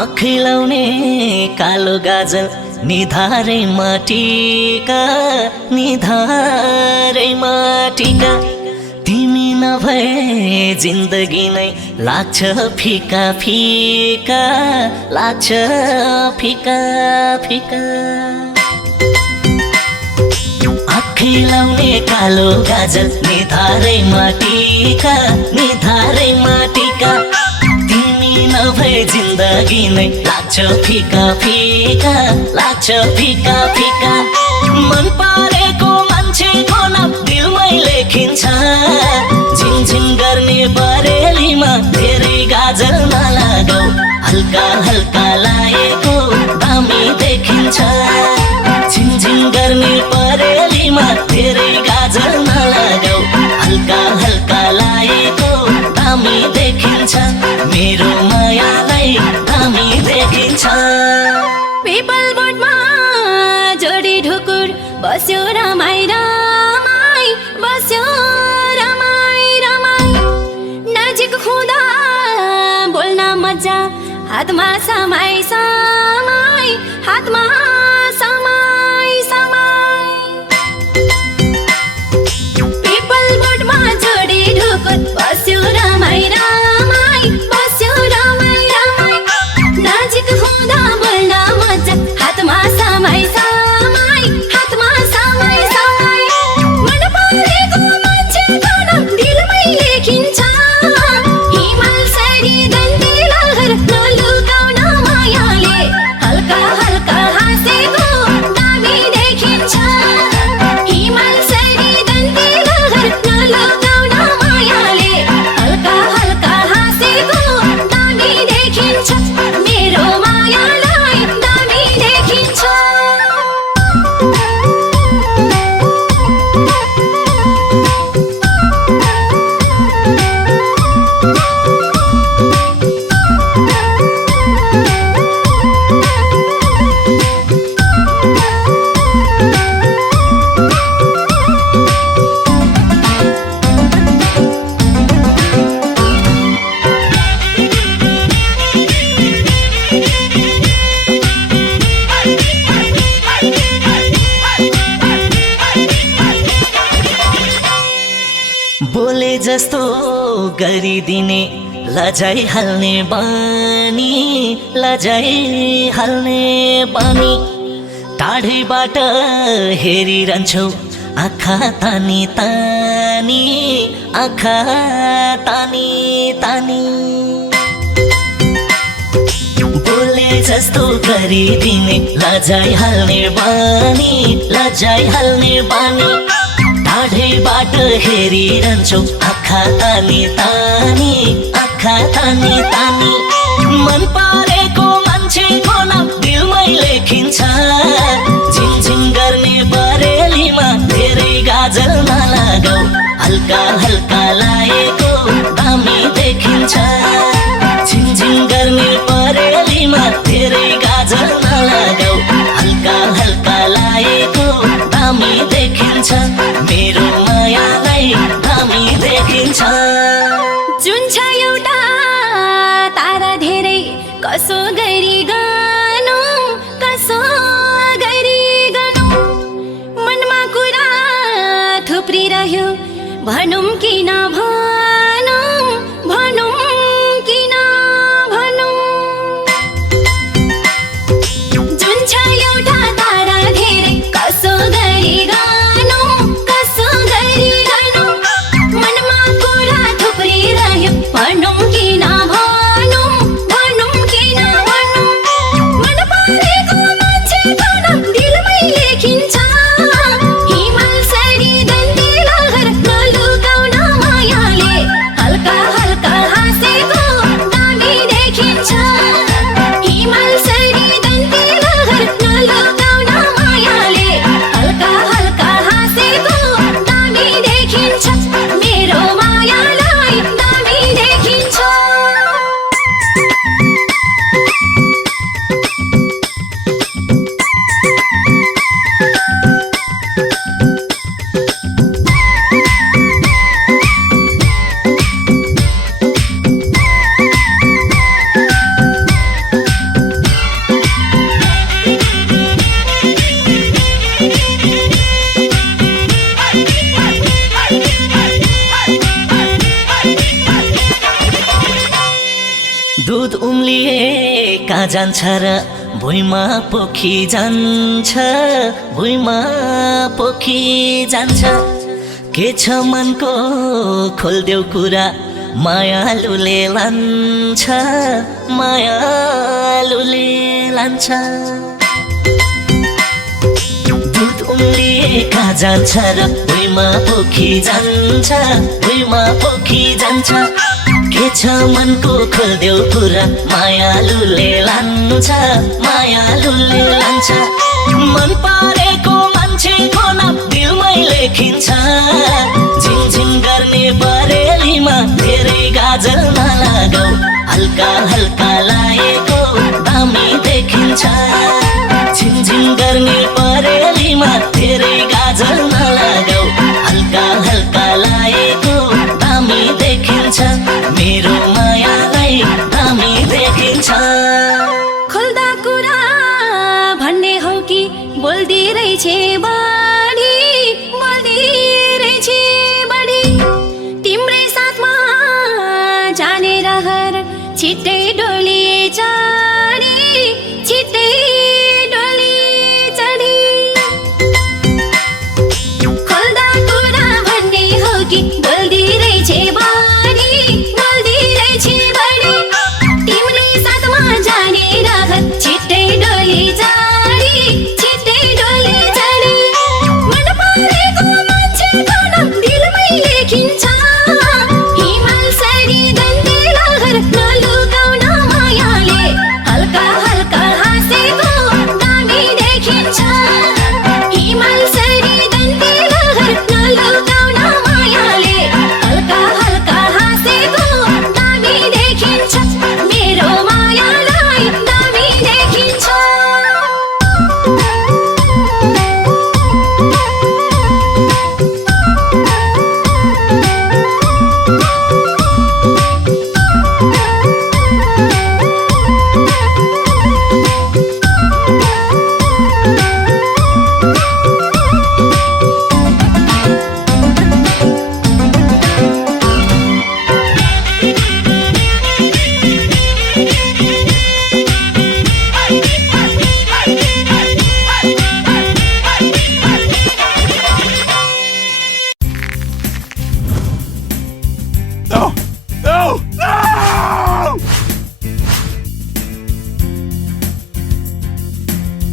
आँखिलाउने कालो गाजल निधारैमा टीका निधारैमा टीका तिमी नभए जिन्दगी नै लाग्छ फिका फिका लाग्छ फिका फिका आँखिलाउने कालो गाजल निधारैमा टीका निधारैमा टीका तिमी नभए जिन्दगी नै लाग्छ फिका फिका लाग्छ फिका फिका मन परेको मान्छेको नाम दिलमै लेखिन्छ झिङझिङ गर्ने बरेलीमा धेरै गाजल नलागाऊ हल्का हल्का लागेको दामी देखिन्छ झिङझिङ गर्ने बरेलीमा धेरै गाजल नलागाऊ हल्का हल्का लागेको दामी देखिन्छ मेरो मायालाई दामी देखिन्छ पिपल बोटमा जोडी ढुकुर बस्यो रमाई रमाई बस्यो रमाई रमाई नजिक हुँदा बोल्न मजा हातमा समाई समाई हातमा समाई समाई पिपल बोटमा जोडी ढुकुर बस्यो रमाई रमाई बस्यो रमाई रमाई नजिक हुँदा बोल्न मजा हातमा समाई समाई हातमा समाई समाई मन परेको मान्छेको नाम दिलमै लेखिन्छ हिमाल सरी दन्ती लहर नलुकाउन मायाले हल्का हल्का हाँसेको दामी देखिन्छ हिमाल सरी दन्ती लहर नलुकाउन मायाले हल्का हल्का हाँसेको दामी देखिन्छ मेरो मायालाई दामी देखिन्छ बोले जस्तो गरिदिने लजाइ हाल्ने बानी लजाइ हाल्ने बानी टाढैबाट हेरिरहन्छौ आँखा तानी तानी आँखा तानी तानी बोले जस्तो गरिदिने लजाइ हाल्ने बानी लजाइ हाल्ने बानी टाढैबाट हेरिरहन्छौ आँखा तानी तानी आँखा तानी तानी मन परेको मान्छेको नाम दिलमै लेखिन्छ झिङझिङ गर्ने बरेलीमा धेरै गाजल नलागाऊ हल्का हल्का लागेको दामी देखिन्छ झिङझिङ गर्ने बरेलीमा धेरै गाजल नलागाऊ हल्का हल्का लागेको दामी देखिन्छ मेरो मायालाई दामी देखिन्छ जुन छ एउटा तारा धेरै कसो गरी गनौँ कसो गरी गनौँ मनमा कुरा थुप्रिरह्यो भनौँ कि नभनौँ भनौँ कि नभनौँ जुन छ एउटा तारा धेरै कसो गरी गनौँ कसो गरी गनौँ मनमा कुरा थुप्रिरह्यो भनौँ कि नभनौँ भनौँ कि नभनौँ दुध उम्लिए कहाँ जान्छ र भुइँमा पोखी जान्छ भुइँमा पोखी जान्छ के छ मनको खोल्देऊ कुरा मायालुले लान्छ मायालुले लान्छ दुध उम्लिए कहाँ जान्छ र भुइँमा पोखी जान्छ भुइँमा पोखी जान्छ के छ मनको खोल्देऊ कुरा मायालुले लान्छ मायालुले लान्छ मन पारेको मान्छेको नाम दिलमै लेखिन्छ झिङझिङ गर्ने बरेलीमा धेरै गाजल नलागाऊ हल्का हल्का लाएको दामी देखिन्छ झिङझिङ गर्ने बरेलीमा धेरै गाजल नलागाऊ हल्का हल्का लाएको दामी देखिन्छ मेरो मायालाई दामी देखिन्छ खोल्दा कुरा भन्ने हौ कि बोल्दी रहेछे बढी बोल्दी रहेछे बढी तिम्रै साथमा जाने रहर छिट्टै डोलिए चढी छिट्टै